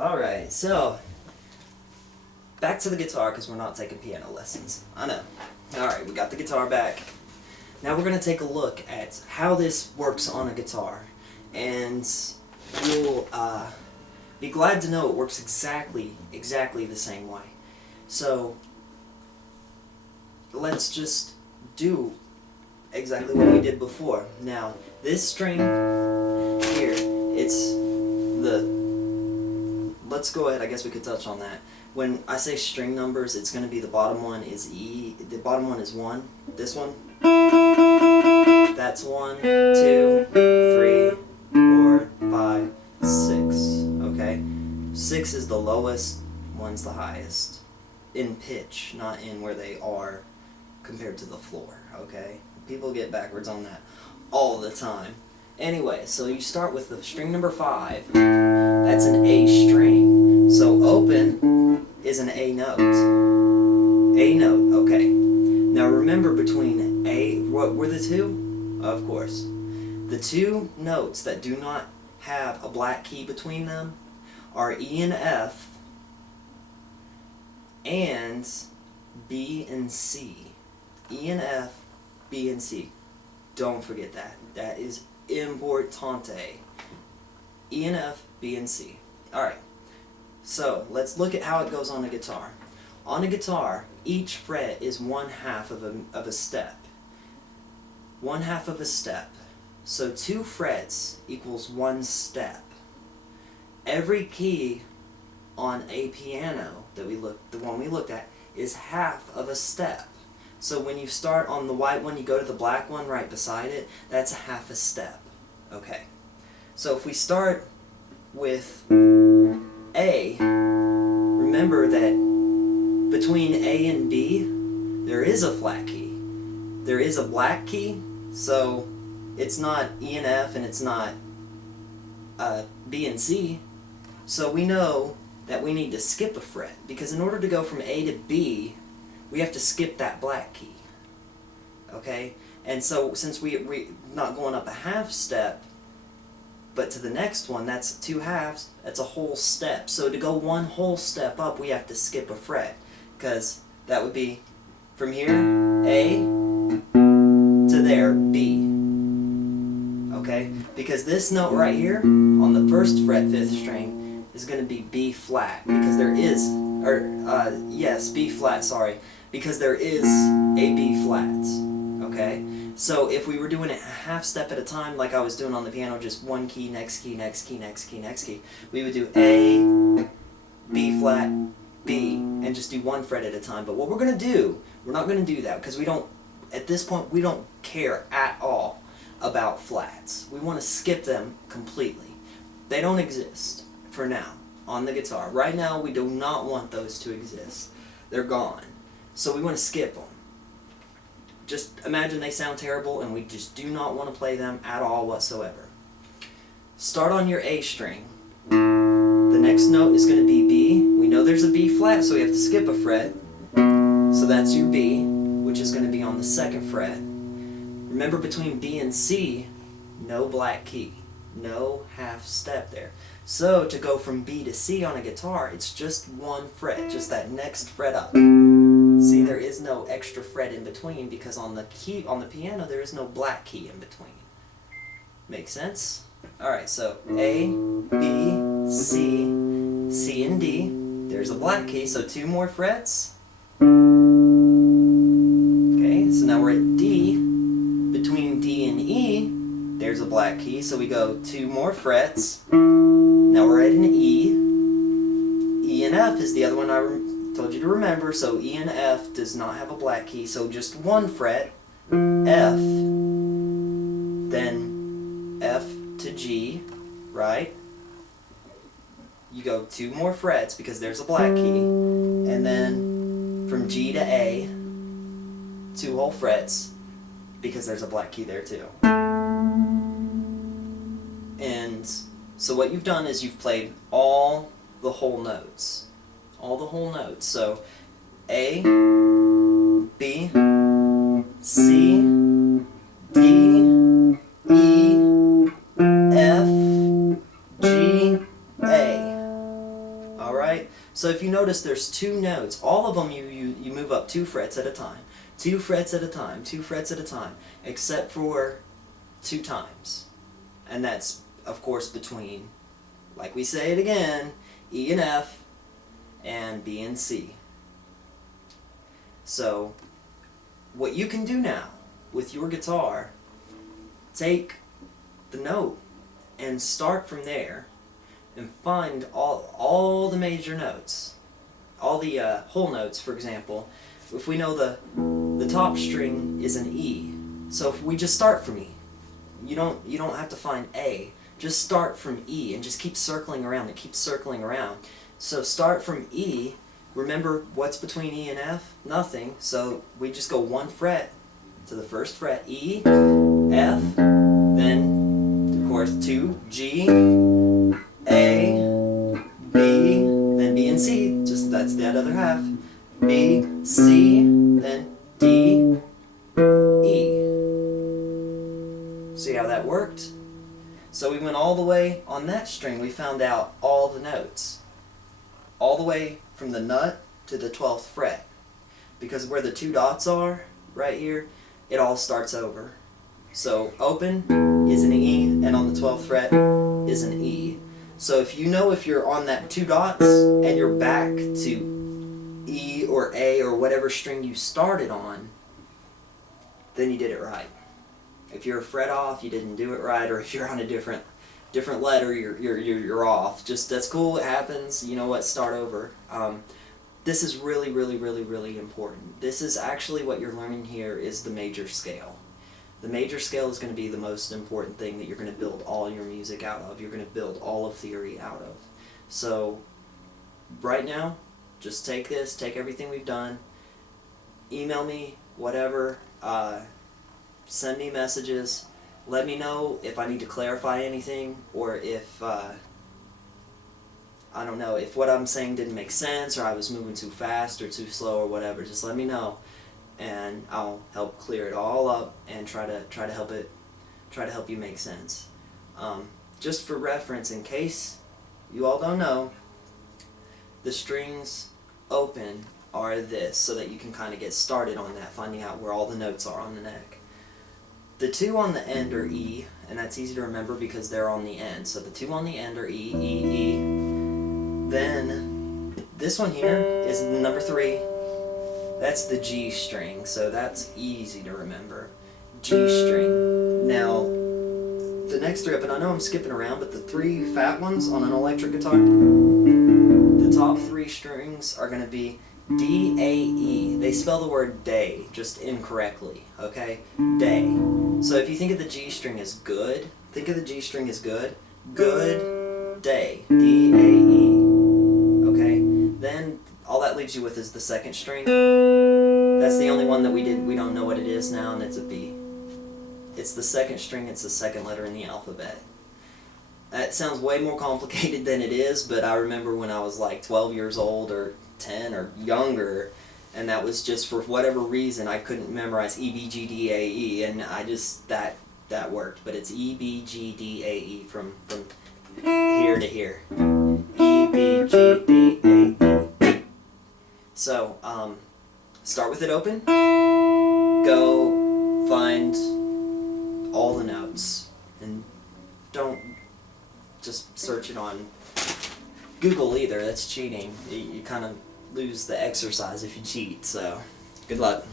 Alright, so back to the guitar because we're not taking piano lessons. I know. Alright, we got the guitar back. Now we're going to take a look at how this works on a guitar. And you'll be glad to know it works exactly the same way. So let's just do exactly what we did before. Now, this string here, it's let's go ahead, I guess we could touch on that. When I say string numbers, it's going to be the bottom one is E, the bottom one is 1, this one, that's 1, 2, 3, 4, 5, 6, okay? 6 is the lowest, 1's the highest, in pitch, not in where they are compared to the floor, okay? People get backwards on that all the time. Anyway, so you start with the string number 5. That's an A string. So open is an A note. A note, okay. Now remember between A, what were the two? Of course. The two notes that do not have a black key between them are E and F and B and C. E and F, B and C. Don't forget that. That is importante. E and F, B and C. Alright, so let's look at how it goes on a guitar. On a guitar, each fret is 1/2 of a step. 1/2 of a step. So 2 frets equals 1 step. Every key on a piano that the one we looked at, is 1/2 of a step. So when you start on the white one, you go to the black one right beside it, that's 1/2 a step. Okay. So if we start with A, remember that between A and B, there is a flat key. There is a black key, so it's not E and F and it's not B and C. So we know that we need to skip a fret, because in order to go from A to B, we have to skip that black key. Okay? And so since we're not going up a 1/2 step, but to the next one, that's 2 halves, that's a whole step. So to go 1 whole step up, we have to skip a fret, because that would be from here, A, to there, B. Okay? Because this note right here, on the 1st fret, 5th string, is going to be B flat, because there is, B flat, sorry, because there is a B flat. Okay? So if we were doing it a 1/2 step at a time, like I was doing on the piano, just 1 key, next key, next key, next key, next key, we would do A, B flat, B, and just do 1 fret at a time. But what we're going to do, we're not going to do that, because we don't, at this point, we don't care at all about flats. We want to skip them completely. They don't exist for now on the guitar. Right now, we do not want those to exist. They're gone. So we want to skip them. Just imagine they sound terrible and we just do not want to play them at all whatsoever. Start on your A string. The next note is going to be B. We know there's a B flat, so we have to skip a fret. So that's your B, which is going to be on the 2nd fret. Remember, between B and C, no black key. No 1/2 step there. So to go from B to C on a guitar, it's just 1 fret, just that next fret up. See, there is no extra fret in between, because on the piano there is no black key in between. Make sense? Alright, so A, B, C, C and D. There's a black key, so 2 more frets. Okay, so now we're at D. Between D and E, there's a black key, so we go 2 more frets. Now we're at an E. E and F is the other one I told you to remember, so E and F does not have a black key, so just 1 fret, F, then F to G, right? You go 2 more frets because there's a black key, and then from G to A, 2 whole frets because there's a black key there too. And so what you've done is you've played all the whole notes. All the whole notes. So A, B, C, D, E, F, G, A. So if you notice, there's 2 notes. All of them you move up 2 frets at a time. 2 frets at a time, 2 frets at a time, except for 2 times. And that's, of course, between, like we say it again, E and F and B and C. So what you can do now with your guitar, take the note and start from there and find all the major notes, all the whole notes. For example, if we know the top string is an E, so if we just start from E, you don't have to find A, just start from E and just keep circling around it, keep circling around. So start from E. Remember what's between E and F? Nothing. So we just go 1 fret to the first fret, E, F, then of course 2, G, A, B, then B and C, just that's that other half. B, C, then D, E. See how that worked? So we went all the way on that string, we found out all the notes. All the way from the nut to the 12th fret. Because where the 2 dots are, right here, it all starts over. So open is an E, and on the 12th fret is an E. So if you know if you're on that 2 dots and you're back to E or A or whatever string you started on, then you did it right. If you're a fret off, you didn't do it right, or if you're on a different letter, you're off. Just, that's cool, it happens, you know what, start over. This is really, really, really, really important. This is actually what you're learning here is the major scale. The major scale is going to be the most important thing that you're going to build all your music out of. You're going to build all of theory out of. So right now, just take this, take everything we've done, email me, whatever, send me messages, let me know if I need to clarify anything, or if, I don't know, if what I'm saying didn't make sense, or I was moving too fast or too slow or whatever. Just let me know, and I'll help clear it all up and try to help you make sense. Just for reference, in case you all don't know, the strings open are this, so that you can kind of get started on that, finding out where all the notes are on the neck. The 2 on the end are E, and that's easy to remember because they're on the end. So the 2 on the end are E, E, E. Then this one here is number 3. That's the G string, so that's easy to remember. G string. Now, the next 3 up, and I know I'm skipping around, but the 3 fat ones on an electric guitar, the top 3 strings are going to be D, A, E. They spell the word day just incorrectly, okay? Day. So if you think of the G string as good, think of the G string as good. Good day. D, A, E. Okay? Then all that leaves you with is the 2nd string. That's the only one that we don't know what it is now, and it's a B. It's the 2nd string, it's the 2nd letter in the alphabet. That sounds way more complicated than it is, but I remember when I was like 12 years old or 10 or younger, and that was just for whatever reason I couldn't memorize E, B, G, D, A, E, and I just, that worked. But it's E, B, G, D, A, E from here to here. E, B, G, D, A, E. So, start with it open, go find all the notes, and don't just search it on Google either. That's cheating. You kind of lose the exercise if you cheat. So good luck.